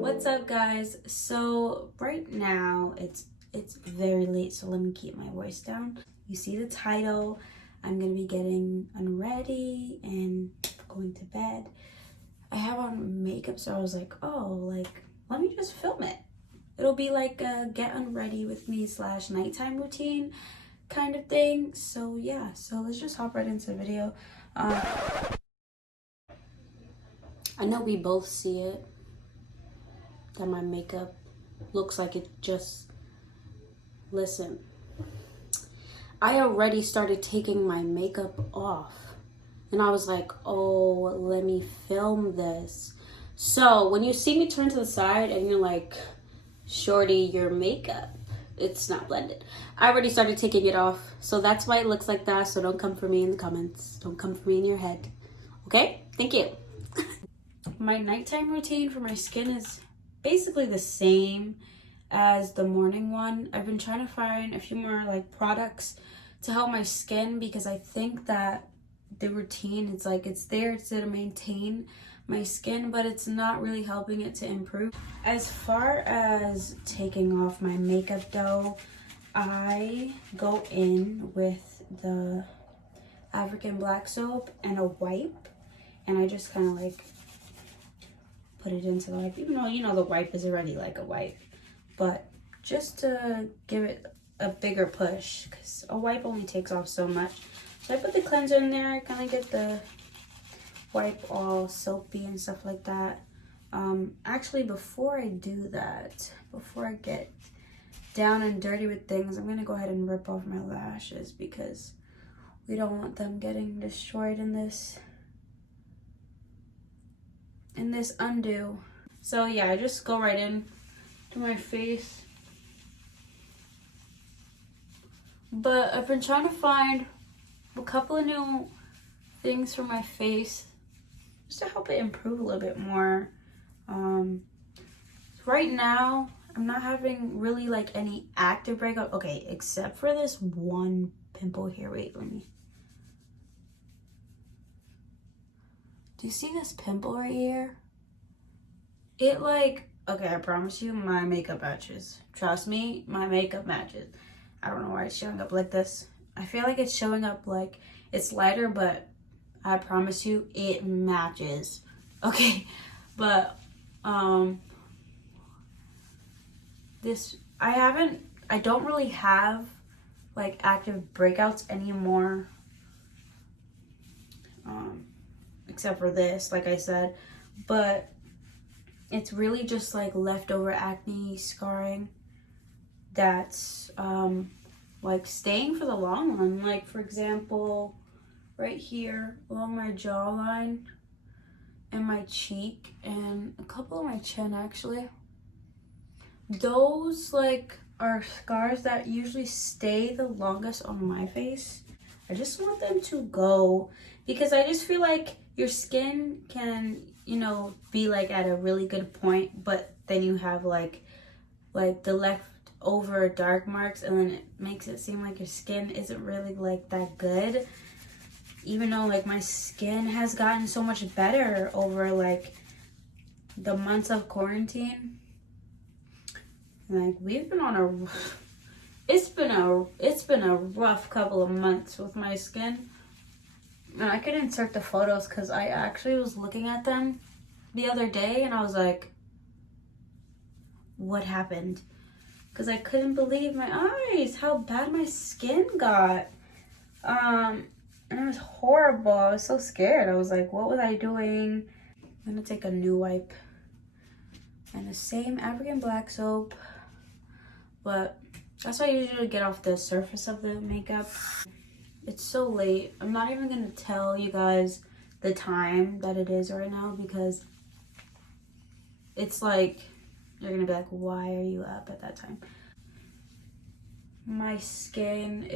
What's up, guys? So right now it's very late, so let me keep my voice down. You see the title. I'm gonna be getting unready and going to bed. I have on makeup, so I was like, oh, like, let me just film it. It'll be like a get unready with me / nighttime routine kind of thing. So yeah, so let's just hop right into the video. I know we both see it, that my makeup looks like it just, listen, I already started taking my makeup off and I was like, oh, let me film this. So when you see me turn to the side and you're like, shorty, your makeup, it's not blended, I already started taking it off. So that's why it looks like that. So don't come for me in the comments. Don't come for me in your head. Okay? Thank you. My nighttime routine for my skin is basically the same as the morning one. I've been trying to find a few more like products to help my skin because I think that the routine, it's like it's there to maintain my skin, but it's not really helping it to improve. As far as taking off my makeup though, I go in with the African black soap and a wipe, and I just kind of like put it into the wipe, even though you know the wipe is already like a wipe, but just to give it a bigger push because a wipe only takes off so much. So I put the cleanser in there, kind of get the wipe all soapy and stuff like that. Actually, before I do that, before I get down and dirty with things, I'm gonna go ahead and rip off my lashes because we don't want them getting destroyed in this undo. So yeah, I just go right in to my face. But I've been trying to find a couple of new things for my face just to help it improve a little bit more. Right now, I'm not having really like any active breakout. Okay, except for this one pimple here. Wait, let me. Do you see this pimple right here? It like, okay, I promise you my makeup matches. Trust me, my makeup matches. I don't know why it's showing up like this. I feel like it's showing up like it's lighter, but I promise you it matches. Okay, but this, I don't really have like active breakouts anymore, except for this, like I said, but it's really just like leftover acne scarring that's like staying for the long run. Like for example, right here along my jawline and my cheek and a couple of my chin actually, those like are scars that usually stay the longest on my face. I just want them to go because I just feel like your skin can, you know, be like at a really good point, but then you have like the leftover dark marks, and then it makes it seem like your skin isn't really like that good. Even though like my skin has gotten so much better over like the months of quarantine. Like we've been on a it's been a rough couple of months with my skin. And I could insert the photos because I actually was looking at them the other day and I was like, what happened? Because I couldn't believe my eyes, how bad my skin got. And it was horrible. I was so scared. I was like, what was I doing? I'm gonna take a new wipe and the same African black soap, but that's why I usually get off the surface of the makeup. It's so late. I'm not even gonna tell you guys the time that it is right now because it's like, you're gonna be like, why are you up at that time? My skin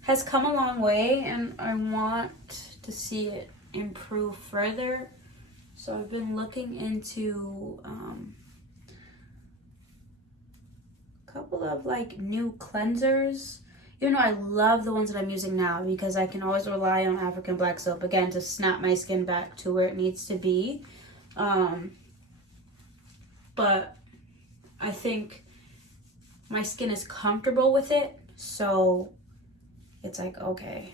has come a long way and I want to see it improve further. So I've been looking into a couple of like new cleansers Even though I love the ones that I'm using now because I can always rely on African black soap, again, to snap my skin back to where it needs to be. But I think my skin is comfortable with it, so it's like, okay,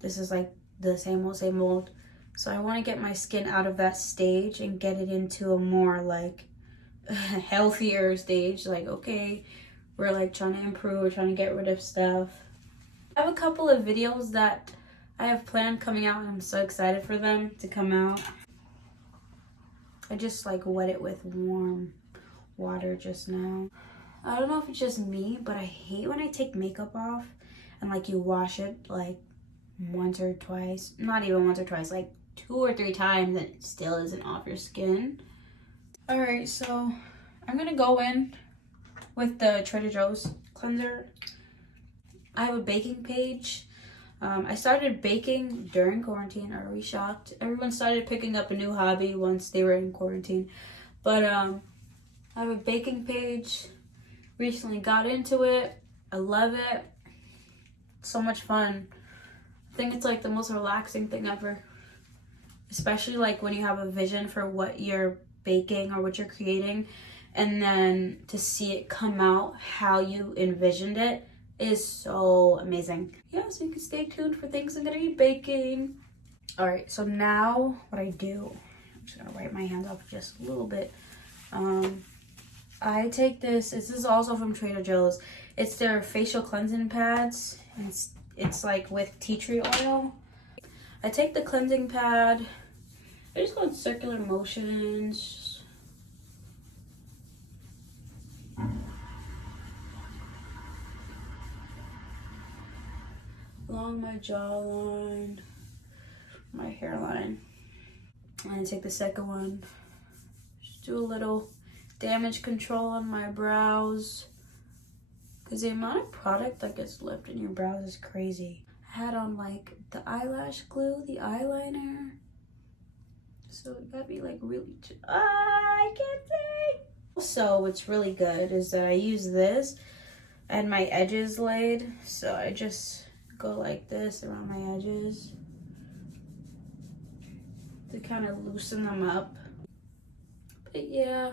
this is like the same old. So I want to get my skin out of that stage and get it into a more like healthier stage. Like, okay, we're like trying to improve, we're trying to get rid of stuff. I have a couple of videos that I have planned coming out, and I'm so excited for them to come out. I just like wet it with warm water just now. I don't know if it's just me, but I hate when I take makeup off and like you wash it like once or twice, not even once or twice, like 2 or 3 times, and it still isn't off your skin. All right, so I'm gonna go in with the Trader Joe's cleanser. I have a baking page. I started baking during quarantine. Are we shocked? Everyone started picking up a new hobby once they were in quarantine. But I have a baking page. Recently got into it. I love it. So much fun. I think it's like the most relaxing thing ever. Especially like when you have a vision for what you're baking or what you're creating, and then to see it come out how you envisioned it is so amazing. Yeah, so you can stay tuned for things I'm gonna be baking. All right, so now what I do, I'm just gonna wipe my hands off just a little bit. I take this is also from Trader Joe's. It's their facial cleansing pads, and it's like with tea tree oil. I take the cleansing pad, I just go in circular motions. Along my jawline, my hairline. And I take the second one, just do a little damage control on my brows, because the amount of product that gets left in your brows is crazy. I had on like the eyelash glue, the eyeliner, so it got me like really, I can't say. So what's really good is that I use this and my edges laid, so I just go like this around my edges to kind of loosen them up. But yeah,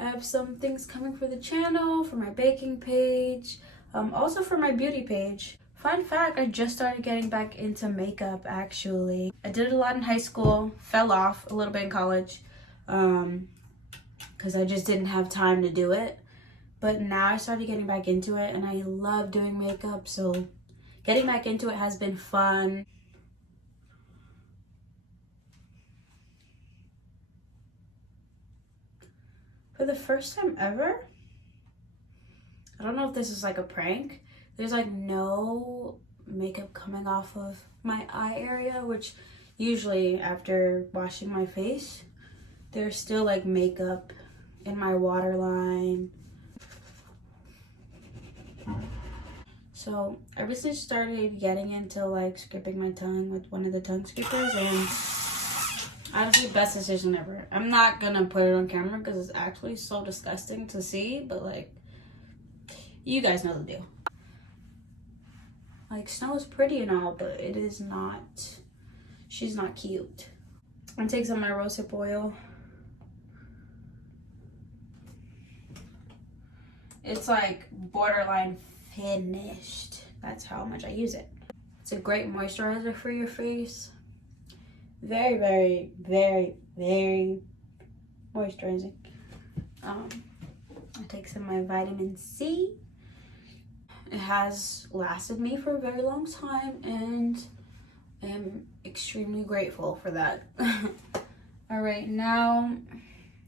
I have some things coming for the channel, for my baking page, also for my beauty page. Fun fact, I just started getting back into makeup actually. I did it a lot in high school, fell off a little bit in college, because I just didn't have time to do it. But now I started getting back into it, and I love doing makeup, so getting back into it has been fun. For the first time ever, I don't know if this is like a prank, there's like no makeup coming off of my eye area, which usually after washing my face, there's still like makeup in my waterline. So I recently started getting into like scraping my tongue with one of the tongue scrapers, and honestly, best decision ever. I'm not gonna put it on camera because it's actually so disgusting to see, but like, you guys know the deal. Like, Snow is pretty and all, but it is not, she's not cute. I'm taking some of my rosehip oil. It's like borderline finished. That's how much I use it. It's a great moisturizer for your face. Very, very, very, very moisturizing. I take some of my vitamin C. It has lasted me for a very long time, and I am extremely grateful for that. All right, now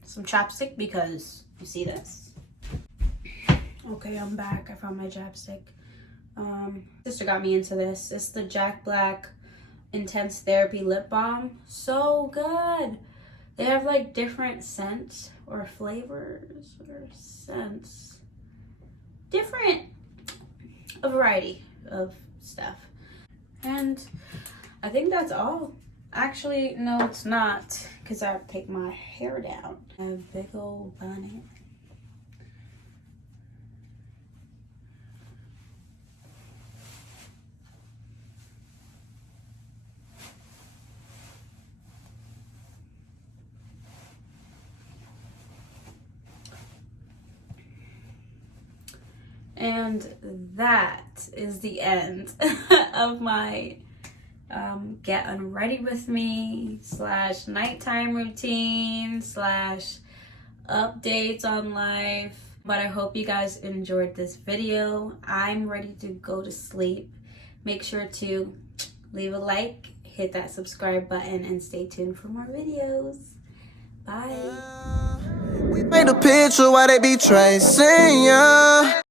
some chapstick, because you see this. Okay, I'm back. I found my chapstick. Sister got me into this. It's the Jack Black Intense Therapy Lip Balm. So good. They have like different scents or flavors or scents. A variety of stuff. And I think that's all. Actually, no, it's not, because I have to take my hair down. I have a big old bunny. And that is the end of my get unready with me / nighttime routine / updates on life. But I hope you guys enjoyed this video. I'm ready to go to sleep. Make sure to leave a like, hit that subscribe button, and stay tuned for more videos. Bye. We paint a picture while they be tracing ya.